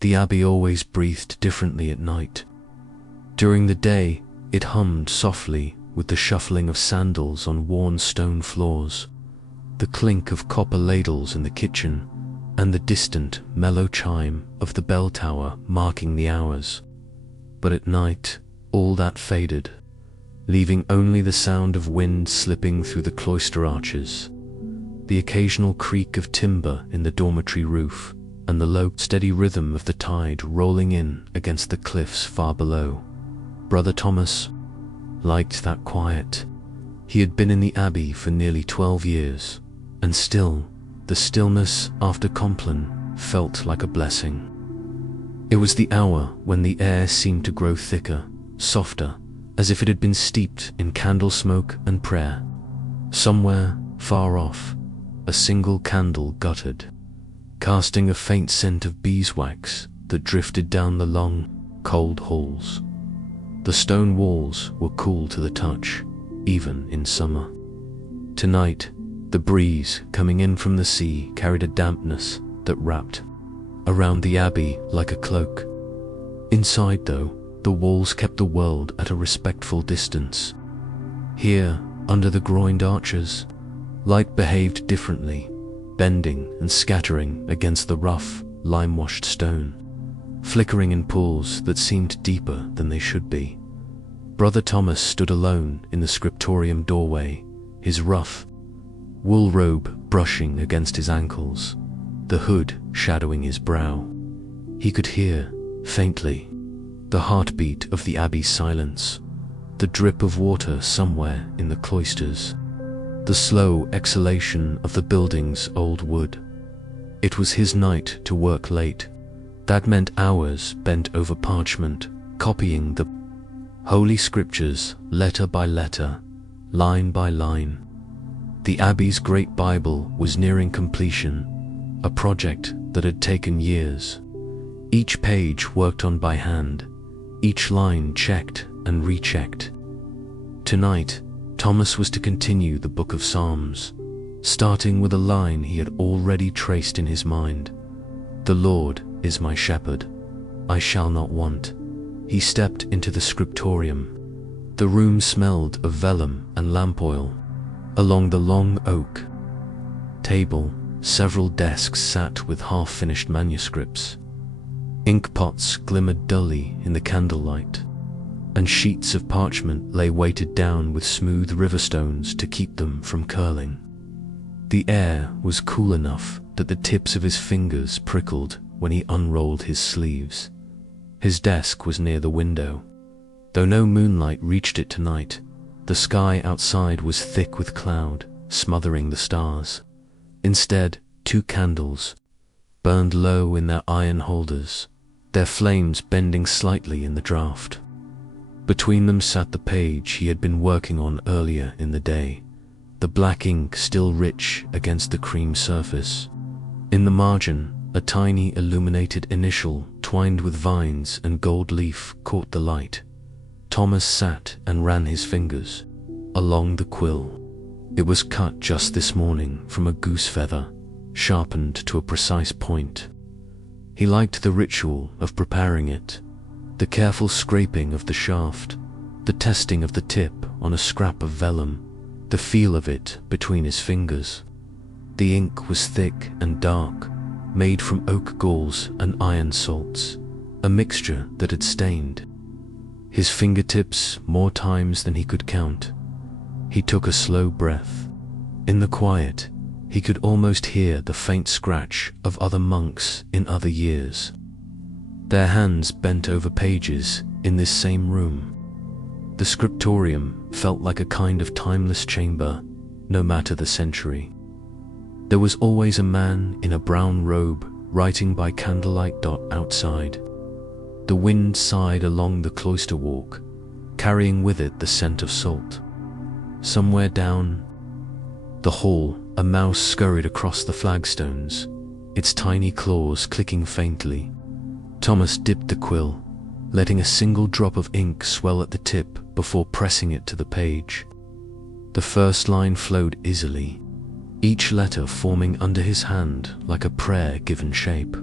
The abbey always breathed differently at night. During the day, it hummed softly with the shuffling of sandals on worn stone floors, the clink of copper ladles in the kitchen, and the distant, mellow chime of the bell tower marking the hours. But at night, all that faded, leaving only the sound of wind slipping through the cloister arches, the occasional creak of timber in the dormitory roof, and the low, steady rhythm of the tide rolling in against the cliffs far below. Brother Thomas liked that quiet. He had been in the abbey for nearly 12 years, and still, the stillness after Compline felt like a blessing. It was the hour when the air seemed to grow thicker, softer, as if it had been steeped in candle smoke and prayer. Somewhere, far off, a single candle guttered, casting a faint scent of beeswax that drifted down the long, cold halls. The stone walls were cool to the touch, even in summer. Tonight, the breeze coming in from the sea carried a dampness that wrapped around the abbey like a cloak. Inside, though, the walls kept the world at a respectful distance. Here, under the groined arches, light behaved differently, bending and scattering against the rough, lime-washed stone, flickering in pools that seemed deeper than they should be. Brother Thomas stood alone in the scriptorium doorway, his rough, wool robe brushing against his ankles, the hood shadowing his brow. He could hear, faintly, the heartbeat of the abbey's silence, the drip of water somewhere in the cloisters, the slow exhalation of the building's old wood. It was his night to work late. That meant hours bent over parchment, copying the Holy Scriptures letter by letter, line by line. The abbey's great Bible was nearing completion, a project that had taken years. Each page worked on by hand, each line checked and rechecked. Tonight, Thomas was to continue the Book of Psalms, starting with a line he had already traced in his mind. "The Lord is my shepherd, I shall not want." He stepped into the scriptorium. The room smelled of vellum and lamp oil. Along the long oak table, several desks sat with half-finished manuscripts. Ink pots glimmered dully in the candlelight, and sheets of parchment lay weighted down with smooth river stones to keep them from curling. The air was cool enough that the tips of his fingers prickled when he unrolled his sleeves. His desk was near the window. Though no moonlight reached it tonight, the sky outside was thick with cloud, smothering the stars. Instead, 2 candles burned low in their iron holders, their flames bending slightly in the draught. Between them sat the page he had been working on earlier in the day, the black ink still rich against the cream surface. In the margin, a tiny illuminated initial twined with vines and gold leaf caught the light. Thomas sat and ran his fingers along the quill. It was cut just this morning from a goose feather, sharpened to a precise point. He liked the ritual of preparing it, the careful scraping of the shaft, the testing of the tip on a scrap of vellum, the feel of it between his fingers. The ink was thick and dark, made from oak galls and iron salts, a mixture that had stained his fingertips more times than he could count. He took a slow breath. In the quiet, he could almost hear the faint scratch of other monks in other years, their hands bent over pages in this same room. The scriptorium felt like a kind of timeless chamber, no matter the century. There was always a man in a brown robe writing by candlelight outside. The wind sighed along the cloister walk, carrying with it the scent of salt. Somewhere down the hall, a mouse scurried across the flagstones, its tiny claws clicking faintly. Thomas dipped the quill, letting a single drop of ink swell at the tip before pressing it to the page. The first line flowed easily, each letter forming under his hand like a prayer given shape.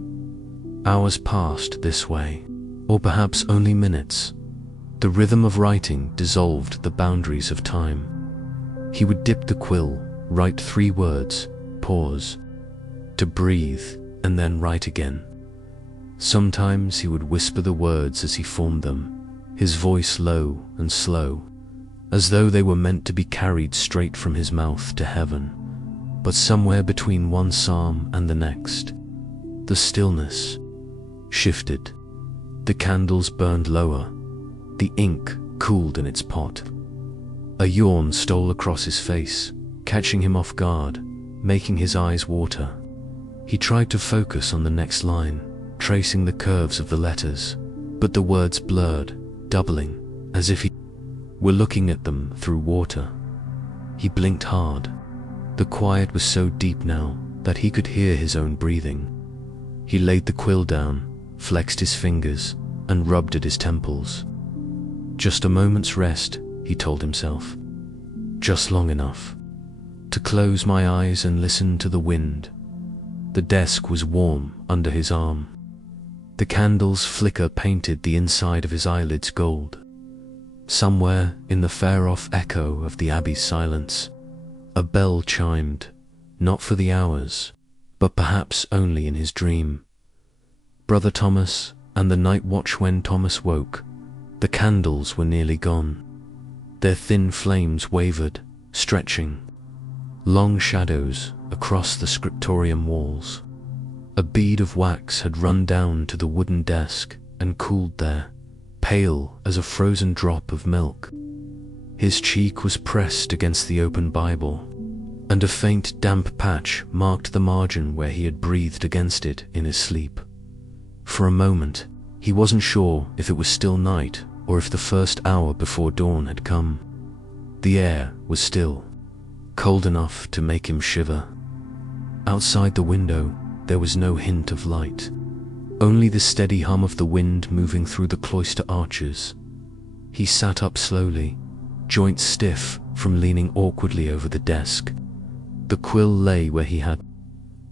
Hours passed this way, or perhaps only minutes. The rhythm of writing dissolved the boundaries of time. He would dip the quill, write 3 words, pause, to breathe, and then write again. Sometimes he would whisper the words as he formed them, his voice low and slow, as though they were meant to be carried straight from his mouth to heaven. But somewhere between one psalm and the next, the stillness shifted. The candles burned lower. The ink cooled in its pot. A yawn stole across his face, catching him off guard, making his eyes water. He tried to focus on the next line, tracing the curves of the letters, but the words blurred, doubling, as if he were looking at them through water. He blinked hard. The quiet was so deep now that he could hear his own breathing. He laid the quill down, flexed his fingers, and rubbed at his temples. Just a moment's rest, he told himself. Just long enough to close my eyes and listen to the wind. The desk was warm under his arm. The candle's flicker painted the inside of his eyelids gold. Somewhere in the far-off echo of the abbey's silence, a bell chimed, not for the hours, but perhaps only in his dream. Brother Thomas and the night watch. When Thomas woke, the candles were nearly gone. Their thin flames wavered, stretching, long shadows across the scriptorium walls. A bead of wax had run down to the wooden desk and cooled there, pale as a frozen drop of milk. His cheek was pressed against the open Bible, and a faint damp patch marked the margin where he had breathed against it in his sleep. For a moment, he wasn't sure if it was still night or if the first hour before dawn had come. The air was still, cold enough to make him shiver. Outside the window, there was no hint of light, only the steady hum of the wind moving through the cloister arches. He sat up slowly, joints stiff from leaning awkwardly over the desk. The quill lay where he had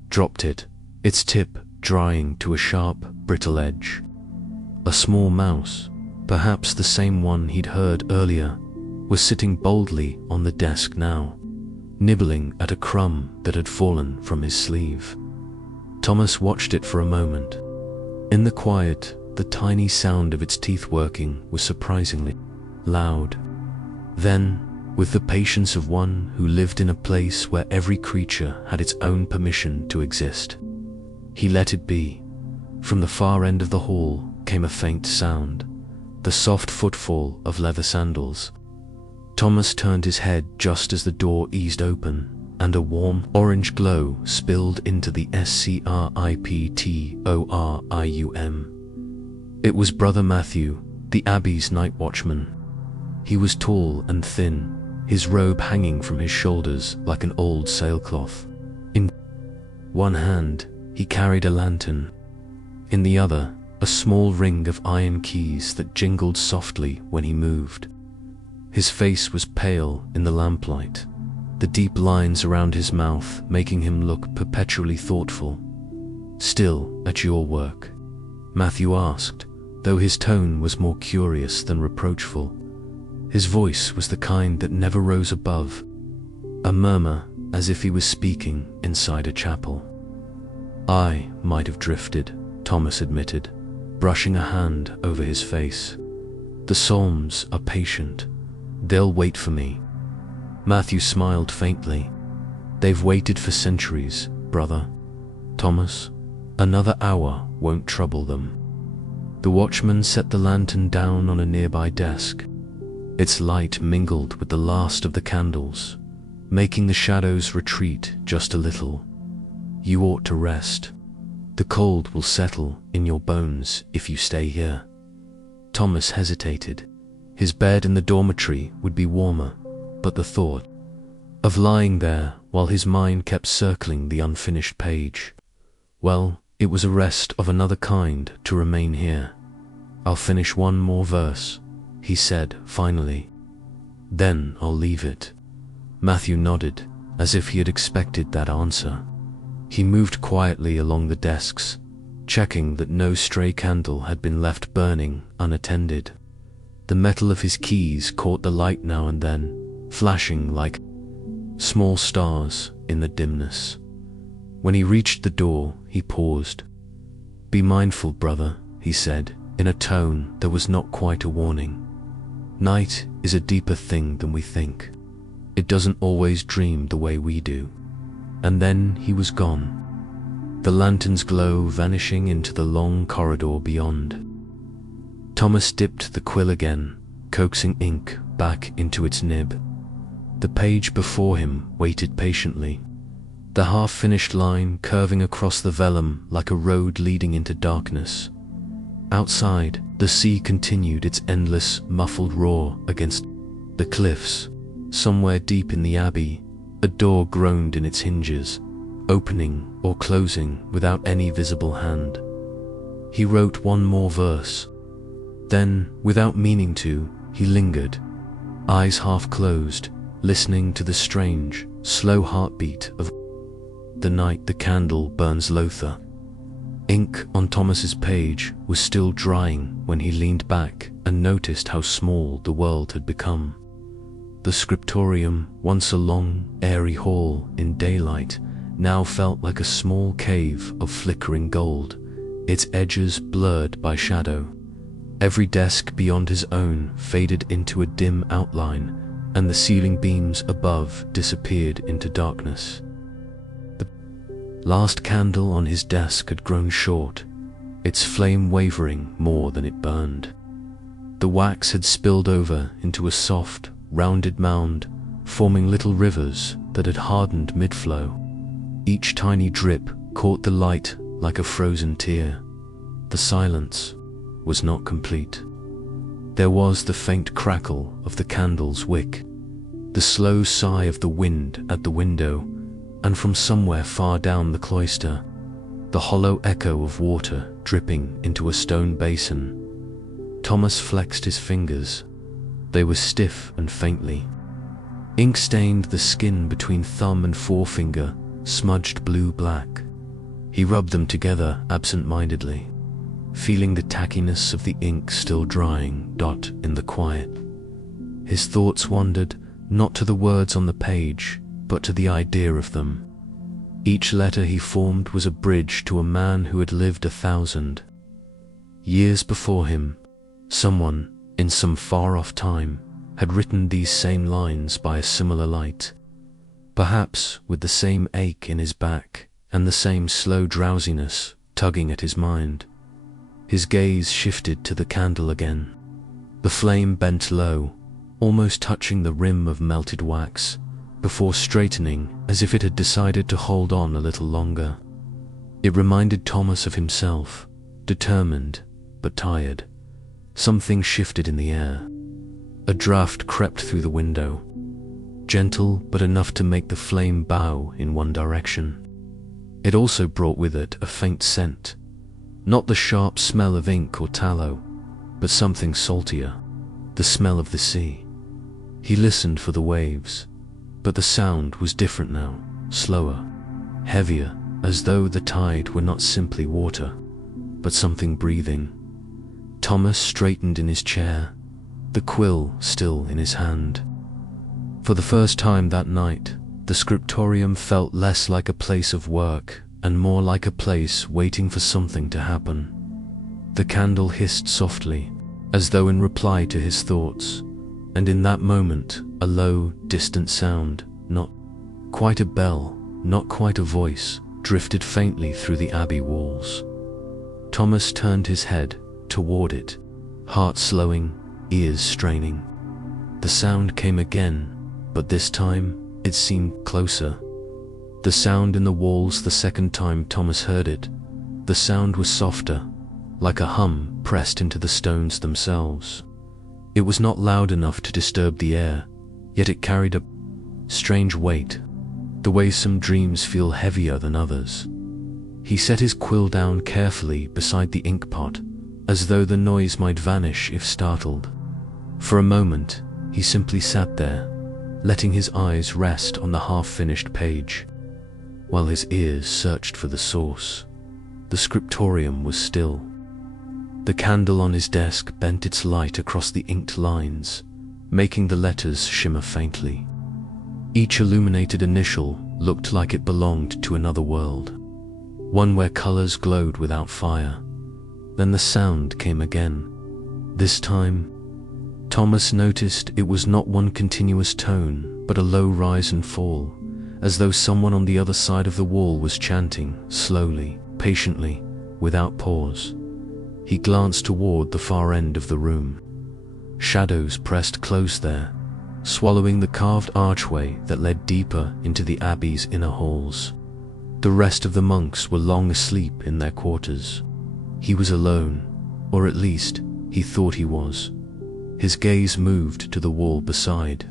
dropped it, its tip drying to a sharp, brittle edge. A small mouse, perhaps the same one he'd heard earlier, was sitting boldly on the desk now, nibbling at a crumb that had fallen from his sleeve. Thomas watched it for a moment. In the quiet, the tiny sound of its teeth working was surprisingly loud. Then, with the patience of one who lived in a place where every creature had its own permission to exist, he let it be. From the far end of the hall came a faint sound, the soft footfall of leather sandals. Thomas turned his head just as the door eased open, and a warm orange glow spilled into the scriptorium. It was Brother Matthew, the abbey's night watchman. He was tall and thin, his robe hanging from his shoulders like an old sailcloth. In one hand, he carried a lantern. In the other, a small ring of iron keys that jingled softly when he moved. His face was pale in the lamplight, the deep lines around his mouth making him look perpetually thoughtful. "Still at your work?" Matthew asked, though his tone was more curious than reproachful. His voice was the kind that never rose above a murmur, as if he was speaking inside a chapel. "I might have drifted," Thomas admitted, brushing a hand over his face. "The Psalms are patient. They'll wait for me." Matthew smiled faintly. "They've waited for centuries, brother. Thomas, another hour won't trouble them." The watchman set the lantern down on a nearby desk. Its light mingled with the last of the candles, making the shadows retreat just a little. "You ought to rest. The cold will settle in your bones if you stay here." Thomas hesitated. His bed in the dormitory would be warmer, but the thought of lying there while his mind kept circling the unfinished page, well, it was a rest of another kind to remain here. "I'll finish one more verse," he said finally. "Then I'll leave it." Matthew nodded, as if he had expected that answer. He moved quietly along the desks, checking that no stray candle had been left burning unattended. The metal of his keys caught the light now and then, flashing like small stars in the dimness. When he reached the door, he paused. "Be mindful, brother," he said, in a tone that was not quite a warning. "Night is a deeper thing than we think. It doesn't always dream the way we do." And then he was gone, the lantern's glow vanishing into the long corridor beyond. Thomas dipped the quill again, coaxing ink back into its nib. The page before him waited patiently, the half-finished line curving across the vellum like a road leading into darkness. Outside, the sea continued its endless, muffled roar against the cliffs. Somewhere deep in the abbey, a door groaned in its hinges, opening or closing without any visible hand. He wrote one more verse. Then, without meaning to, he lingered, eyes half closed, listening to the strange, slow heartbeat of the night the candle burns loather. Ink on Thomas's page was still drying when he leaned back and noticed how small the world had become. The scriptorium, once a long, airy hall in daylight, now felt like a small cave of flickering gold, its edges blurred by shadow. Every desk beyond his own faded into a dim outline, and the ceiling beams above disappeared into darkness. The last candle on his desk had grown short, its flame wavering more than it burned. The wax had spilled over into a soft, rounded mound, forming little rivers that had hardened mid-flow. Each tiny drip caught the light like a frozen tear. The silence was not complete. There was the faint crackle of the candle's wick, the slow sigh of the wind at the window, and from somewhere far down the cloister, the hollow echo of water dripping into a stone basin. Thomas flexed his fingers. They were stiff and faintly. Ink stained the skin between thumb and forefinger, smudged blue-black. He rubbed them together absent-mindedly, feeling the tackiness of the ink still drying in the quiet. His thoughts wandered not to the words on the page, but to the idea of them. Each letter he formed was a bridge to a man who had lived 1,000 years before him. Someone, in some far-off time, had written these same lines by a similar light, perhaps with the same ache in his back and the same slow drowsiness tugging at his mind. His gaze shifted to the candle again. The flame bent low, almost touching the rim of melted wax, before straightening as if it had decided to hold on a little longer. It reminded Thomas of himself, determined but tired. Something shifted in the air. A draft crept through the window, gentle but enough to make the flame bow in one direction. It also brought with it a faint scent, not the sharp smell of ink or tallow, but something saltier, the smell of the sea. He listened for the waves, but the sound was different now, slower, heavier, as though the tide were not simply water, but something breathing. Thomas straightened in his chair, the quill still in his hand. For the first time that night, the scriptorium felt less like a place of work and more like a place waiting for something to happen. The candle hissed softly, as though in reply to his thoughts, and in that moment, a low, distant sound, not quite a bell, not quite a voice, drifted faintly through the abbey walls. Thomas turned his head toward it, heart slowing, ears straining. The sound came again, but this time it seemed closer. The sound in the walls the second time Thomas heard it. The sound was softer, like a hum pressed into the stones themselves. It was not loud enough to disturb the air, yet it carried a strange weight, the way some dreams feel heavier than others. He set his quill down carefully beside the ink pot, as though the noise might vanish if startled. For a moment, he simply sat there, letting his eyes rest on the half-finished page, while his ears searched for the source. the scriptorium was still. The candle on his desk bent its light across the inked lines, making the letters shimmer faintly. Each illuminated initial looked like it belonged to another world, one where colors glowed without fire. Then the sound came again. This time, Thomas noticed it was not one continuous tone, but a low rise and fall, as though someone on the other side of the wall was chanting, slowly, patiently, without pause. He glanced toward the far end of the room. Shadows pressed close there, swallowing the carved archway that led deeper into the abbey's inner halls. The rest of the monks were long asleep in their quarters. He was alone, or at least he thought he was. His gaze moved to the wall beside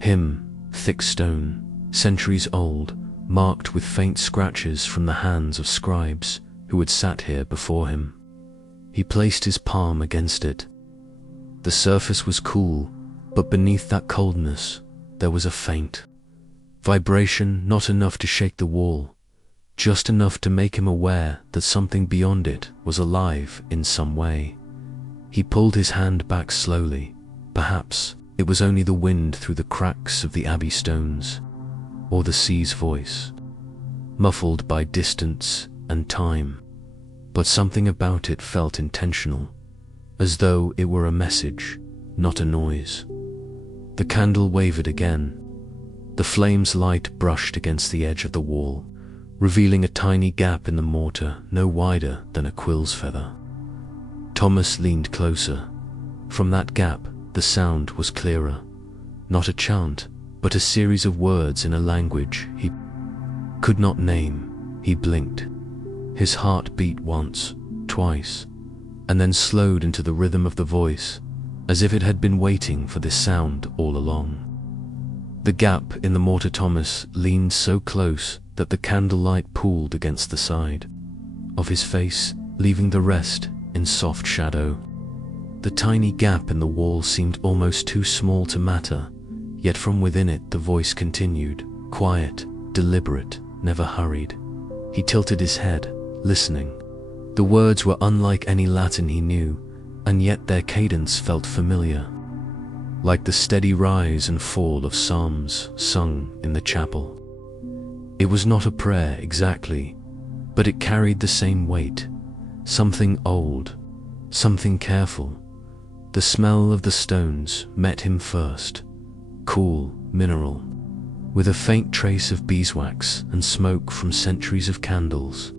him, thick stone, centuries old, marked with faint scratches from the hands of scribes who had sat here before him. He placed his palm against it. The surface was cool, but beneath that coldness, there was a faint vibration, not enough to shake the wall, just enough to make him aware that something beyond it was alive in some way. He pulled his hand back slowly. Perhaps it was only the wind through the cracks of the abbey stones, or the sea's voice, muffled by distance and time. But something about it felt intentional, as though it were a message, not a noise. The candle wavered again. The flame's light brushed against the edge of the wall, revealing a tiny gap in the mortar no wider than a quill's feather. Thomas leaned closer. From that gap, the sound was clearer. Not a chant, but a series of words in a language he could not name. He blinked. His heart beat once, twice, and then slowed into the rhythm of the voice, as if it had been waiting for this sound all along. The gap in the mortar. Thomas leaned so close that the candlelight pooled against the side of his face, leaving the rest in soft shadow. The tiny gap in the wall seemed almost too small to matter, yet from within it the voice continued, quiet, deliberate, never hurried. He tilted his head, listening. The words were unlike any Latin he knew, and yet their cadence felt familiar, like the steady rise and fall of psalms sung in the chapel. It was not a prayer exactly, but it carried the same weight, something old, something careful. The smell of the stones met him first, cool, mineral, with a faint trace of beeswax and smoke from centuries of candles.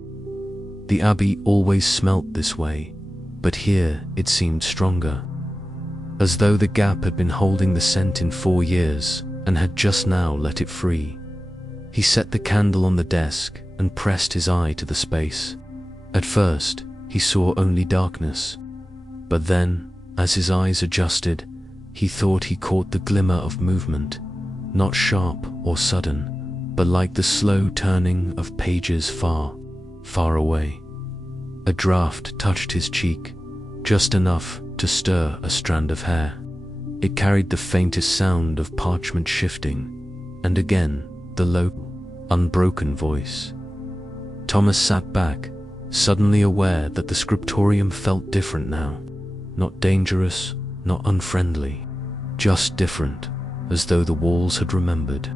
The abbey always smelt this way, but here it seemed stronger, as though the gap had been holding the scent in 4 years and had just now let it free. He set the candle on the desk and pressed his eye to the space. At first, he saw only darkness, but then, as his eyes adjusted, he thought he caught the glimmer of movement, not sharp or sudden, but like the slow turning of pages far, far away. A draft touched his cheek, just enough to stir a strand of hair. It carried the faintest sound of parchment shifting, and again the low, unbroken voice. Thomas sat back, suddenly aware that the scriptorium felt different now. Not dangerous, not unfriendly, just different, as though the walls had remembered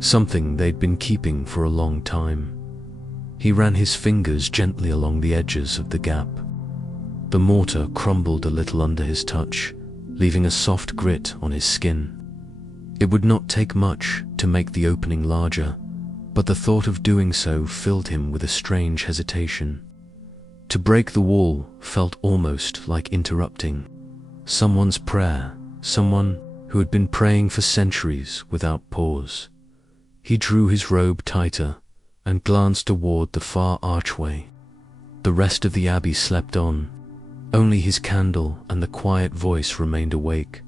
something they'd been keeping for a long time. He ran his fingers gently along the edges of the gap. The mortar crumbled a little under his touch, leaving a soft grit on his skin. It would not take much to make the opening larger, but the thought of doing so filled him with a strange hesitation. To break the wall felt almost like interrupting someone's prayer, someone who had been praying for centuries without pause. He drew his robe tighter and glanced toward the far archway. The rest of the abbey slept on. Only his candle and the quiet voice remained awake.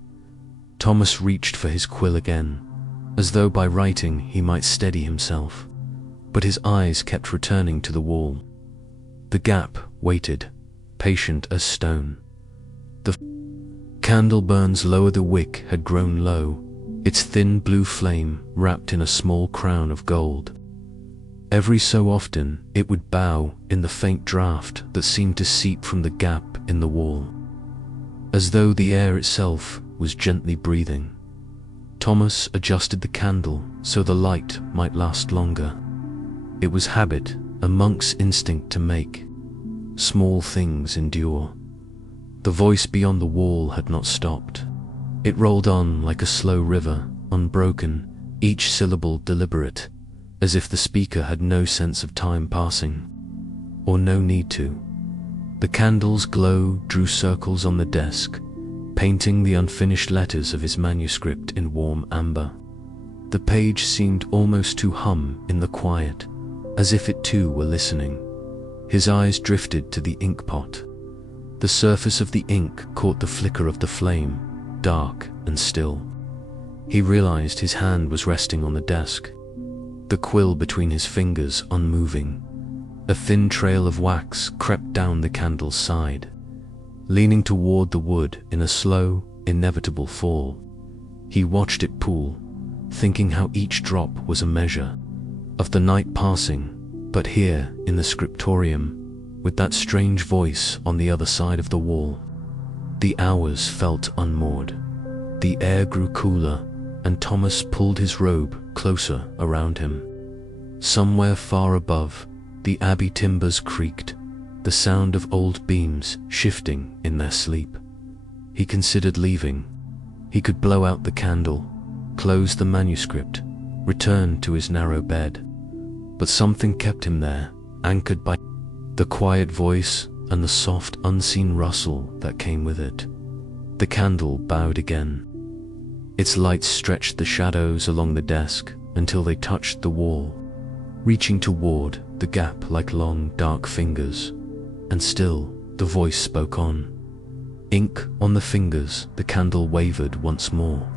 Thomas reached for his quill again, as though by writing he might steady himself, but his eyes kept returning to the wall. The gap waited, patient as stone. The candle burns lower. The wick had grown low, its thin blue flame wrapped in a small crown of gold. Every so often, it would bow in the faint draft that seemed to seep from the gap in the wall, as though the air itself was gently breathing. Thomas adjusted the candle so the light might last longer. It was habit, a monk's instinct to make small things endure. The voice beyond the wall had not stopped. It rolled on like a slow river, unbroken, each syllable deliberate, as if the speaker had no sense of time passing, or no need to. The candle's glow drew circles on the desk, painting the unfinished letters of his manuscript in warm amber. The page seemed almost to hum in the quiet, as if it too were listening. His eyes drifted to the ink pot. The surface of the ink caught the flicker of the flame, dark and still. He realized his hand was resting on the desk, the quill between his fingers unmoving. A thin trail of wax crept down the candle's side, leaning toward the wood in a slow, inevitable fall. He watched it pool, thinking how each drop was a measure of the night passing, but here in the scriptorium, with that strange voice on the other side of the wall, the hours felt unmoored. The air grew cooler, and Thomas pulled his robe closer around him. Somewhere far above, the abbey timbers creaked, the sound of old beams shifting in their sleep. He considered leaving. He could blow out the candle, close the manuscript, return to his narrow bed. But something kept him there, anchored by the quiet voice and the soft, unseen rustle that came with it. The candle bowed again. Its light stretched the shadows along the desk until they touched the wall, reaching toward the gap like long, dark fingers. And still, the voice spoke on. Ink on the fingers, the candle wavered once more,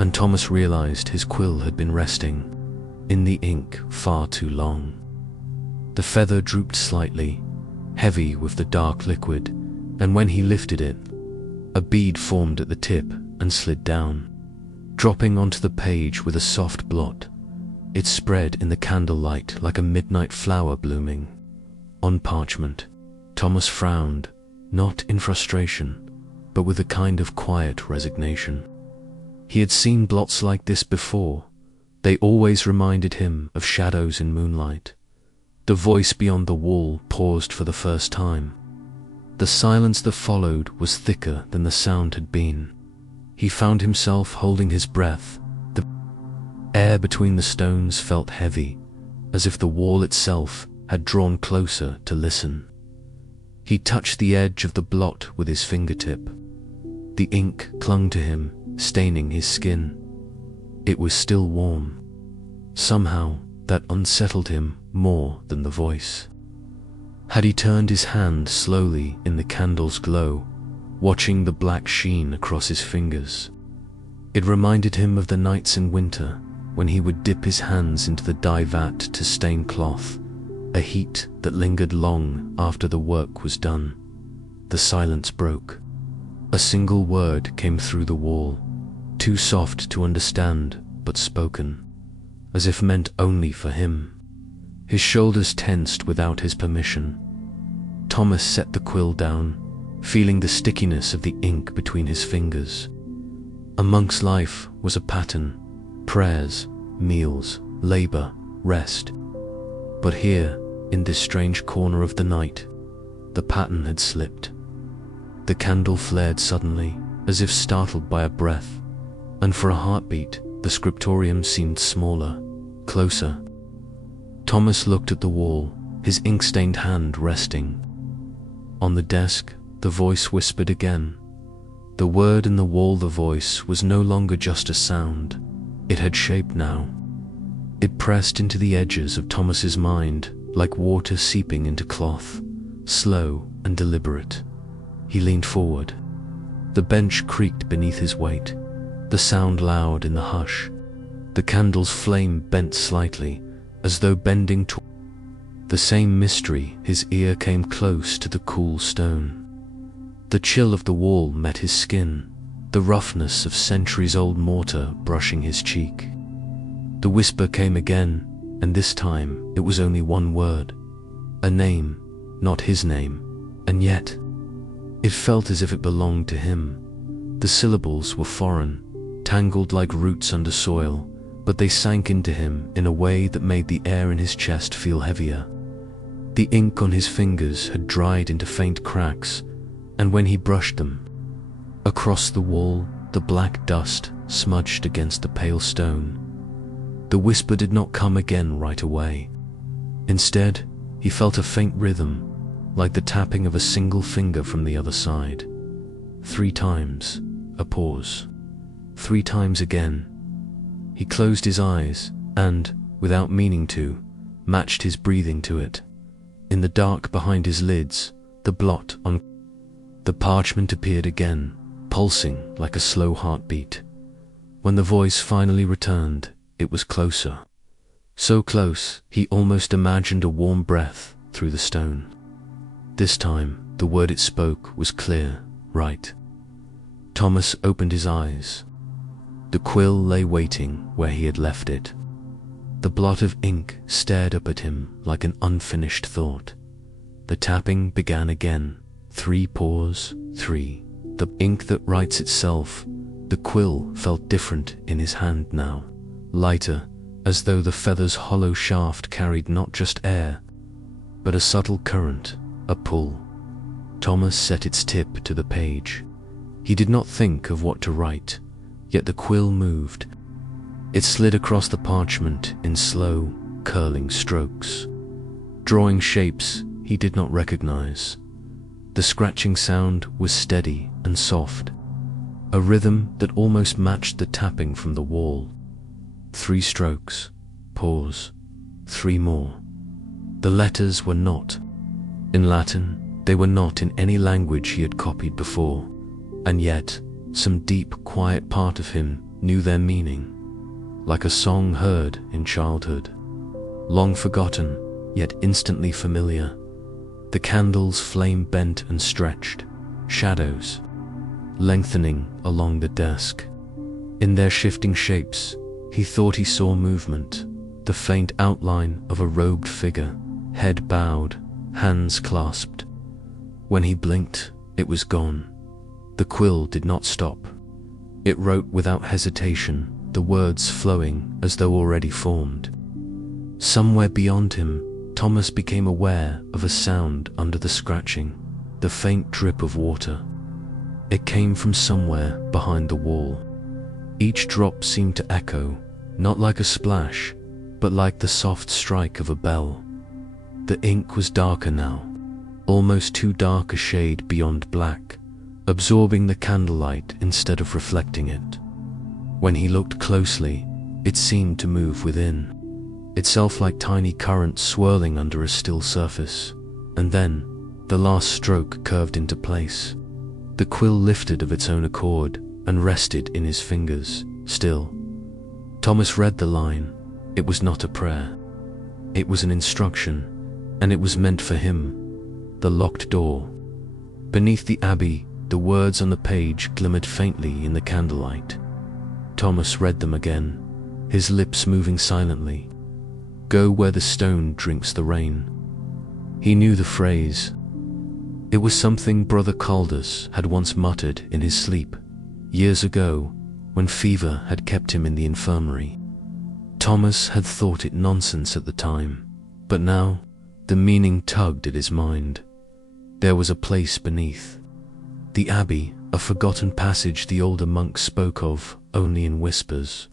and Thomas realized his quill had been resting in the ink far too long. The feather drooped slightly, heavy with the dark liquid, and when he lifted it, a bead formed at the tip and slid down, dropping onto the page with a soft blot. It spread in the candlelight like a midnight flower blooming on parchment. Thomas frowned, not in frustration, but with a kind of quiet resignation. He had seen blots like this before. They always reminded him of shadows in moonlight. The voice beyond the wall paused for the first time. The silence that followed was thicker than the sound had been. He found himself holding his breath. The air between the stones felt heavy, as if the wall itself had drawn closer to listen. He touched the edge of the blot with his fingertip. The ink clung to him, staining his skin. It was still warm. Somehow, that unsettled him more than the voice. Had he turned his hand slowly in the candle's glow, watching the black sheen across his fingers? It reminded him of the nights in winter when he would dip his hands into the dye vat to stain cloth, a heat that lingered long after the work was done. The silence broke. A single word came through the wall, too soft to understand, but spoken, as if meant only for him. His shoulders tensed without his permission. Thomas set the quill down, feeling the stickiness of the ink between his fingers. A monk's life was a pattern: prayers, meals, labor, rest. But here, in this strange corner of the night, the pattern had slipped. The candle flared suddenly, as if startled by a breath, and for a heartbeat, the scriptorium seemed smaller, closer. Thomas looked at the wall, his ink-stained hand resting. On the desk, the voice whispered again. The word in the wall, the voice, was no longer just a sound. It had shape now. It pressed into the edges of Thomas's mind, like water seeping into cloth, slow and deliberate. He leaned forward. The bench creaked beneath his weight, the sound loud in the hush. The candle's flame bent slightly, as though bending toward the same mystery. His ear came close to the cool stone. The chill of the wall met his skin, the roughness of centuries-old mortar brushing his cheek. The whisper came again, and this time it was only one word. A name, not his name, and yet it felt as if it belonged to him. The syllables were foreign, tangled like roots under soil, but they sank into him in a way that made the air in his chest feel heavier. The ink on his fingers had dried into faint cracks, and when he brushed them across the wall, the black dust smudged against the pale stone. The whisper did not come again right away. Instead, he felt a faint rhythm, like the tapping of a single finger from the other side. 3 times, a pause. 3 times again. He closed his eyes and, without meaning to, matched his breathing to it. In the dark behind his lids, the blot on the parchment appeared again, pulsing like a slow heartbeat. When the voice finally returned, it was closer. So close, he almost imagined a warm breath through the stone. This time, the word it spoke was clear, right. Thomas opened his eyes. The quill lay waiting where he had left it. The blot of ink stared up at him like an unfinished thought. The tapping began again. 3 pause, 3. The ink that writes itself. The quill felt different in his hand now, lighter, as though the feather's hollow shaft carried not just air, but a subtle current, a pull. Thomas set its tip to the page. He did not think of what to write, yet the quill moved. It slid across the parchment in slow, curling strokes, drawing shapes he did not recognize. The scratching sound was steady and soft, a rhythm that almost matched the tapping from the wall. 3 strokes, pause, 3 more. The letters were not in Latin, they were not in any language he had copied before, and yet some deep, quiet part of him knew their meaning, like a song heard in childhood, long forgotten, yet instantly familiar. The candle's flame bent and stretched, shadows lengthening along the desk. In their shifting shapes, he thought he saw movement, the faint outline of a robed figure, head bowed, hands clasped. When he blinked, it was gone. The quill did not stop. It wrote without hesitation, the words flowing as though already formed. Somewhere beyond him, Thomas became aware of a sound under the scratching, the faint drip of water. It came from somewhere behind the wall. Each drop seemed to echo, not like a splash, but like the soft strike of a bell. The ink was darker now, almost too dark a shade beyond black, absorbing the candlelight instead of reflecting it. When he looked closely, it seemed to move within, itself like tiny currents swirling under a still surface. And then, the last stroke curved into place. The quill lifted of its own accord and rested in his fingers, still. Thomas read the line. It was not a prayer. It was an instruction, and it was meant for him. The locked door. Beneath the abbey, the words on the page glimmered faintly in the candlelight. Thomas read them again, his lips moving silently. Go where the stone drinks the rain. He knew the phrase. It was something Brother Caldas had once muttered in his sleep, years ago, when fever had kept him in the infirmary. Thomas had thought it nonsense at the time, but now the meaning tugged at his mind. There was a place beneath. The abbey, a forgotten passage the older monks spoke of only in whispers.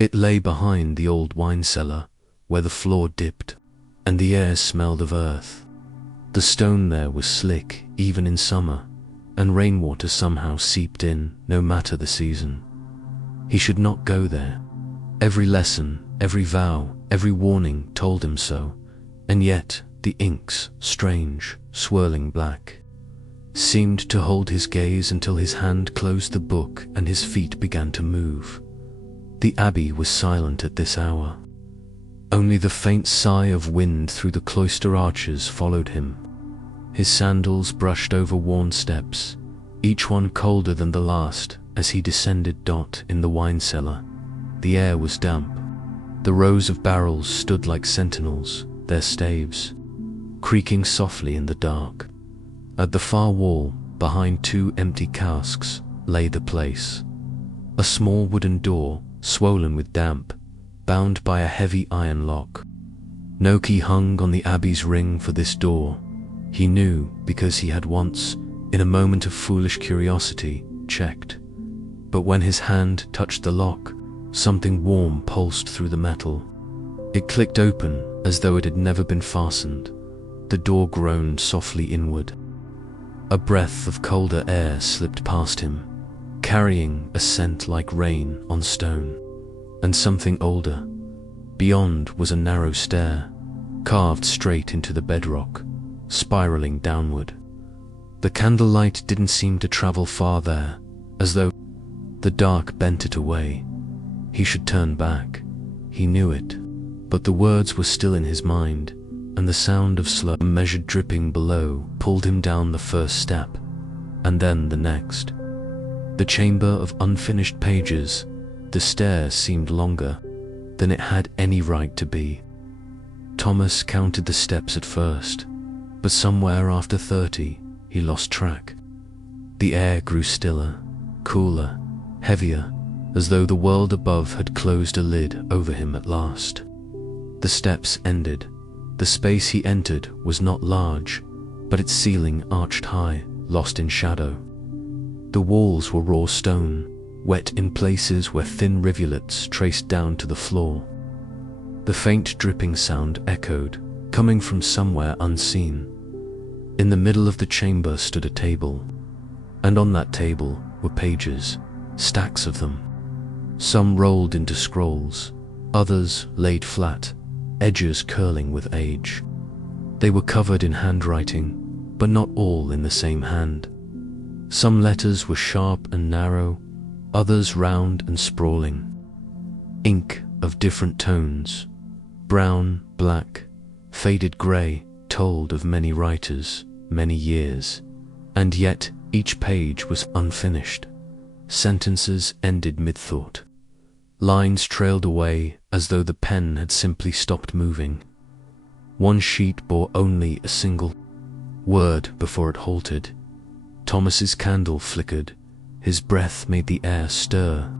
It lay behind the old wine cellar, where the floor dipped, and the air smelled of earth. The stone there was slick, even in summer, and rainwater somehow seeped in, no matter the season. He should not go there. Every lesson, every vow, every warning told him so, and yet the inks, strange, swirling black, seemed to hold his gaze until his hand closed the book and his feet began to move. The abbey was silent at this hour. Only the faint sigh of wind through the cloister arches followed him. His sandals brushed over worn steps, each one colder than the last as he descended in the wine cellar. The air was damp. The rows of barrels stood like sentinels, their staves creaking softly in the dark. At the far wall, behind two empty casks, lay the place. A small wooden door, swollen with damp, bound by a heavy iron lock. No key hung on the abbey's ring for this door. He knew because he had once, in a moment of foolish curiosity, checked. But when his hand touched the lock, something warm pulsed through the metal. It clicked open as though it had never been fastened. The door groaned softly inward. A breath of colder air slipped past him, carrying a scent like rain on stone, and something older. Beyond was a narrow stair, carved straight into the bedrock, spiraling downward. The candlelight didn't seem to travel far there, as though the dark bent it away. He should turn back. He knew it, but the words were still in his mind, and the sound of slow, measured dripping below pulled him down the first step, and then the next. The chamber of unfinished pages, the stair seemed longer than it had any right to be. Thomas counted the steps at first, but somewhere after 30, he lost track. The air grew stiller, cooler, heavier, as though the world above had closed a lid over him at last. The steps ended. The space he entered was not large, but its ceiling arched high, lost in shadow. The walls were raw stone, wet in places where thin rivulets traced down to the floor. The faint dripping sound echoed, coming from somewhere unseen. In the middle of the chamber stood a table, and on that table were pages, stacks of them. Some rolled into scrolls, others laid flat, edges curling with age. They were covered in handwriting, but not all in the same hand. Some letters were sharp and narrow, others round and sprawling. Ink of different tones, brown, black, faded grey, told of many writers, many years, and yet each page was unfinished. Sentences ended mid-thought. Lines trailed away as though the pen had simply stopped moving. One sheet bore only a single word before it halted. Thomas's candle flickered, his breath made the air stir,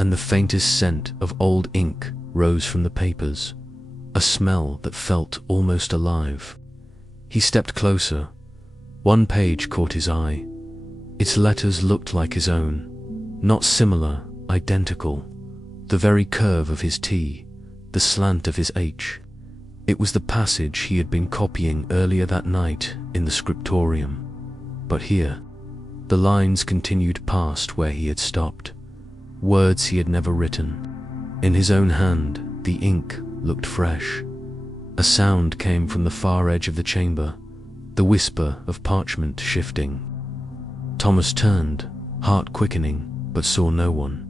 and the faintest scent of old ink rose from the papers, a smell that felt almost alive. He stepped closer. One page caught his eye. Its letters looked like his own, not similar, identical. The very curve of his T, the slant of his H. It was the passage he had been copying earlier that night in the scriptorium. But here, the lines continued past where he had stopped, words he had never written. In his own hand, the ink looked fresh. A sound came from the far edge of the chamber, the whisper of parchment shifting. Thomas turned, heart quickening, but saw no one.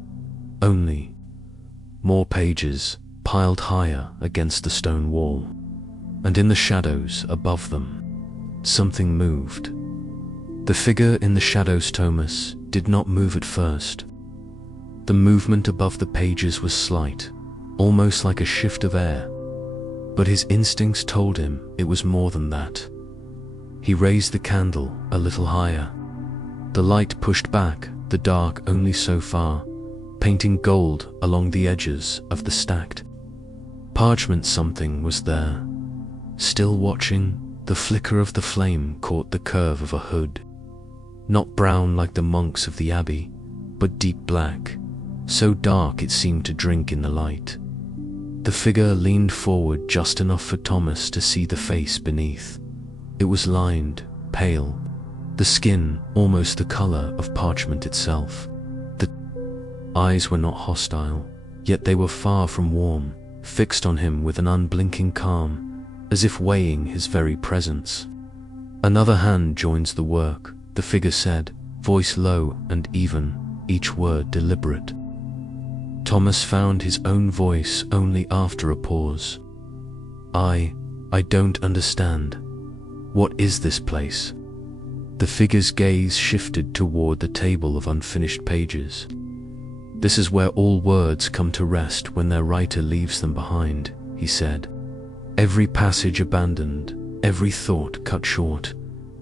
Only more pages piled higher against the stone wall, and in the shadows above them, something moved. The figure in the shadows, Thomas, did not move at first. The movement above the pages was slight, almost like a shift of air, but his instincts told him it was more than that. He raised the candle a little higher. The light pushed back the dark only so far, painting gold along the edges of the stacked parchment. Something was there. Still watching, the flicker of the flame caught the curve of a hood. Not brown like the monks of the abbey, but deep black, so dark it seemed to drink in the light. The figure leaned forward just enough for Thomas to see the face beneath. It was lined, pale, the skin almost the color of parchment itself. The eyes were not hostile, yet they were far from warm, fixed on him with an unblinking calm, as if weighing his very presence. "Another hand joins the work," the figure said, voice low and even, each word deliberate. Thomas found his own voice only after a pause. I don't understand. What is this place?" The figure's gaze shifted toward the table of unfinished pages. "This is where all words come to rest when their writer leaves them behind," he said. "Every passage abandoned, every thought cut short,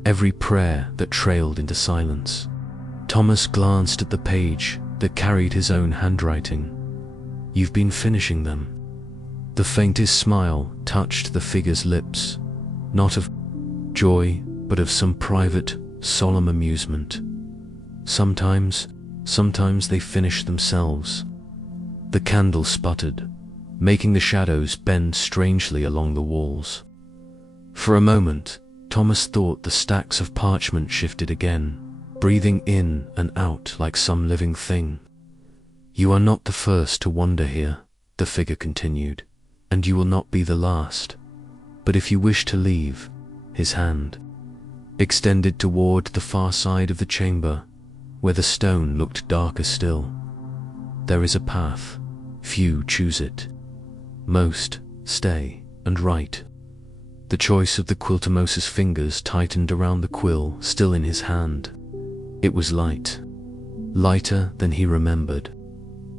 every prayer that trailed into silence." Thomas glanced at the page that carried his own handwriting. "You've been finishing them." The faintest smile touched the figure's lips, not of joy, but of some private, solemn amusement. Sometimes they finish themselves." The candle sputtered, making the shadows bend strangely along the walls. For a moment, Thomas thought the stacks of parchment shifted again, breathing in and out like some living thing. "You are not the first to wander here," the figure continued, "and you will not be the last. But if you wish to leave," his hand extended toward the far side of the chamber, where the stone looked darker still, "there is a path. Few choose it. Most stay and write." The choice of the Quiltomos's fingers tightened around the quill still in his hand. It was light, lighter than he remembered,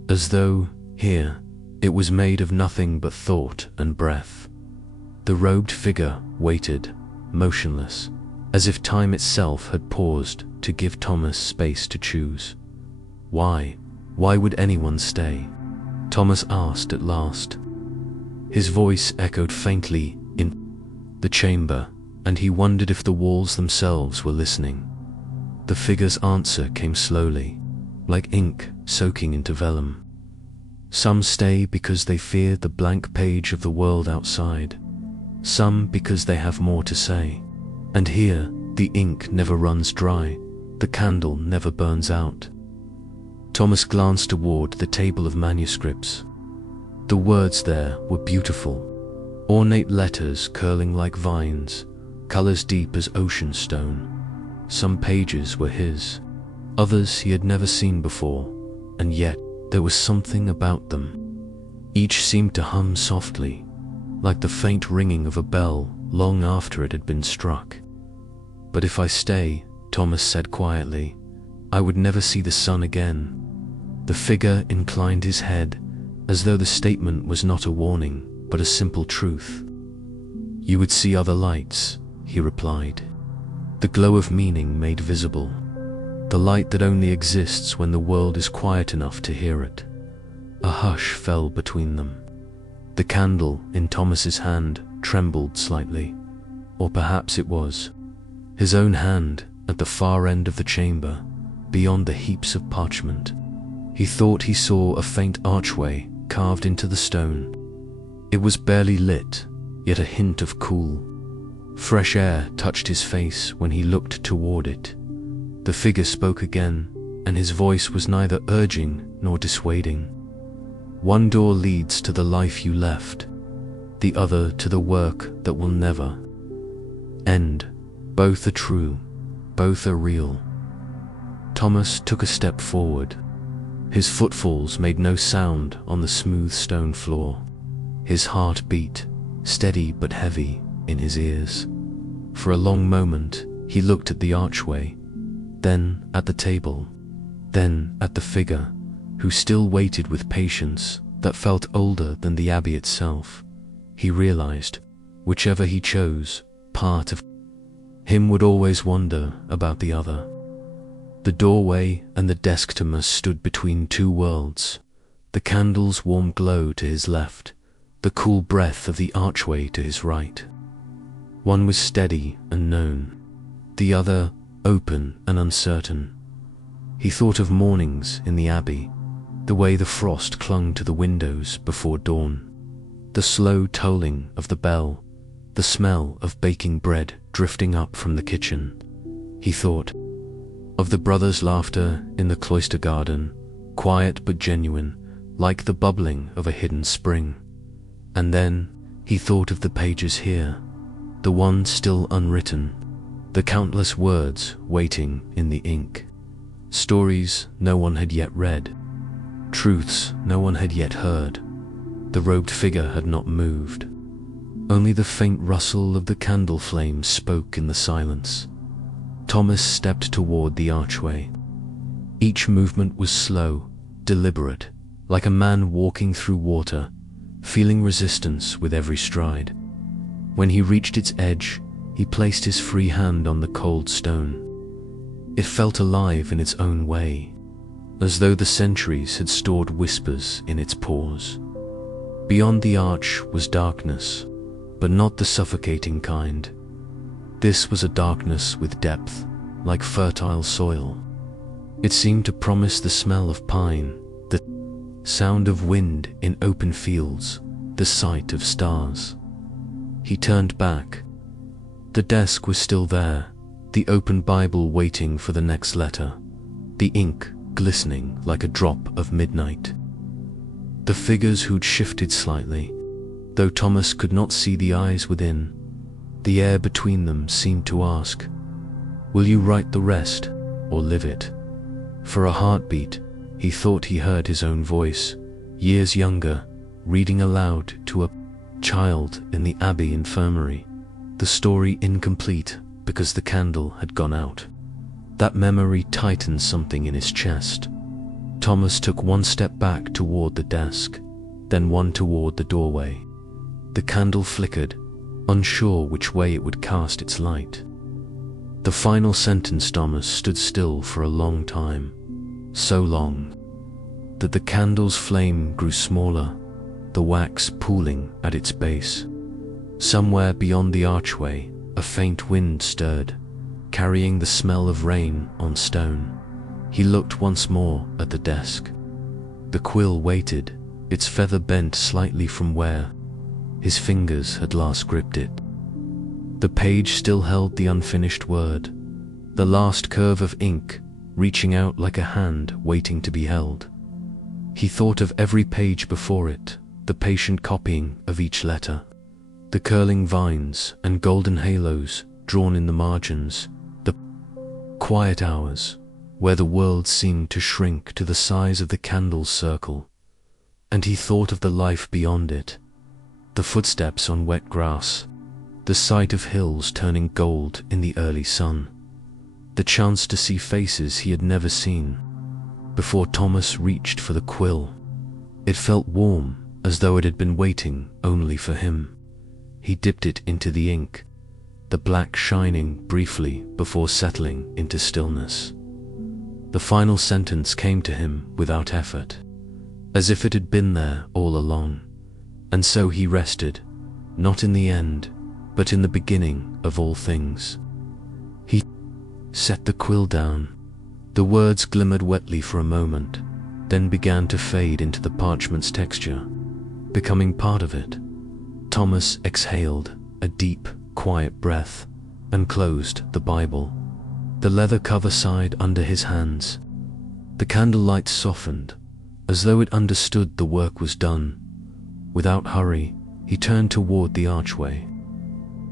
as though, here, it was made of nothing but thought and breath. The robed figure waited, motionless, as if time itself had paused to give Thomas space to choose. Why would anyone stay?" Thomas asked at last. His voice echoed faintly in the chamber, and he wondered if the walls themselves were listening. The figure's answer came slowly, like ink soaking into vellum. "Some stay because they fear the blank page of the world outside. Some because they have more to say. And here, the ink never runs dry, the candle never burns out." Thomas glanced toward the table of manuscripts. The words there were beautiful, ornate letters curling like vines, colors deep as ocean stone. Some pages were his, others he had never seen before, and yet there was something about them. Each seemed to hum softly, like the faint ringing of a bell long after it had been struck. "But if I stay," Thomas said quietly, "I would never see the sun again." The figure inclined his head, as though the statement was not a warning, but a simple truth. "You would see other lights," he replied. The glow of meaning made visible, the light that only exists when the world is quiet enough to hear it. A hush fell between them. The candle in Thomas's hand trembled slightly, or perhaps it was his own hand at the far end of the chamber, beyond the heaps of parchment. He thought he saw a faint archway carved into the stone. It was barely lit, yet a hint of cool, fresh air touched his face when he looked toward it. The figure spoke again, and his voice was neither urging nor dissuading. "One door leads to the life you left, the other to the work that will never end. Both are true, both are real." Thomas took a step forward. His footfalls made no sound on the smooth stone floor. His heart beat, steady but heavy, in his ears. For a long moment, he looked at the archway, then at the table, then at the figure, who still waited with patience that felt older than the abbey itself. He realized, whichever he chose, part of him would always wonder about the other. The doorway and the desk Thomas stood between two worlds, the candle's warm glow to his left, the cool breath of the archway to his right. One was steady and known, the other open and uncertain. He thought of mornings in the abbey, the way the frost clung to the windows before dawn, the slow tolling of the bell, the smell of baking bread drifting up from the kitchen. He thought of the brothers' laughter in the cloister garden, quiet but genuine, like the bubbling of a hidden spring. And then he thought of the pages here, the ones still unwritten, the countless words waiting in the ink. Stories no one had yet read, truths no one had yet heard. The robed figure had not moved. Only the faint rustle of the candle flames spoke in the silence. Thomas stepped toward the archway. Each movement was slow, deliberate, like a man walking through water, feeling resistance with every stride. When he reached its edge, he placed his free hand on the cold stone. It felt alive in its own way, as though the centuries had stored whispers in its pores. Beyond the arch was darkness, but not the suffocating kind. This was a darkness with depth, like fertile soil. It seemed to promise the smell of pine, the sound of wind in open fields, the sight of stars. He turned back. The desk was still there, the open Bible waiting for the next letter, the ink glistening like a drop of midnight. The figures who'd shifted slightly, though Thomas could not see the eyes within. The air between them seemed to ask, "Will you write the rest, or live it?" For a heartbeat, he thought he heard his own voice, years younger, reading aloud to a child in the Abbey infirmary, the story incomplete because the candle had gone out. That memory tightened something in his chest. Thomas took one step back toward the desk, then one toward the doorway. The candle flickered, unsure which way it would cast its light. The final sentence. Thomas stood still for a long time, so long that the candle's flame grew smaller, the wax pooling at its base. Somewhere beyond the archway, a faint wind stirred, carrying the smell of rain on stone. He looked once more at the desk. The quill waited, its feather bent slightly from where his fingers had last gripped it. The page still held the unfinished word, the last curve of ink reaching out like a hand waiting to be held. He thought of every page before it, the patient copying of each letter, the curling vines and golden halos drawn in the margins, the quiet hours where the world seemed to shrink to the size of the candle's circle. And he thought of the life beyond it, the footsteps on wet grass, the sight of hills turning gold in the early sun, the chance to see faces he had never seen. Before Thomas reached for the quill, it felt warm, as though it had been waiting only for him. He dipped it into the ink, the black shining briefly before settling into stillness. The final sentence came to him without effort, as if it had been there all along. And so he rested, not in the end, but in the beginning of all things. He set the quill down. The words glimmered wetly for a moment, then began to fade into the parchment's texture, becoming part of it. Thomas exhaled a deep, quiet breath and closed the Bible. The leather cover sighed under his hands. The candlelight softened, as though it understood the work was done. Without hurry, he turned toward the archway.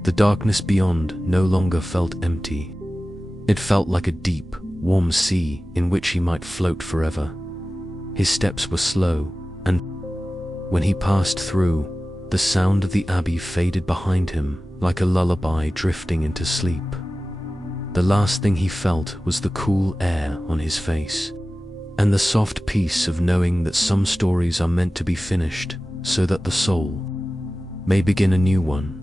The darkness beyond no longer felt empty. It felt like a deep, warm sea in which he might float forever. His steps were slow, and when he passed through, the sound of the abbey faded behind him like a lullaby drifting into sleep. The last thing he felt was the cool air on his face, and the soft peace of knowing that some stories are meant to be finished so that the soul may begin a new one.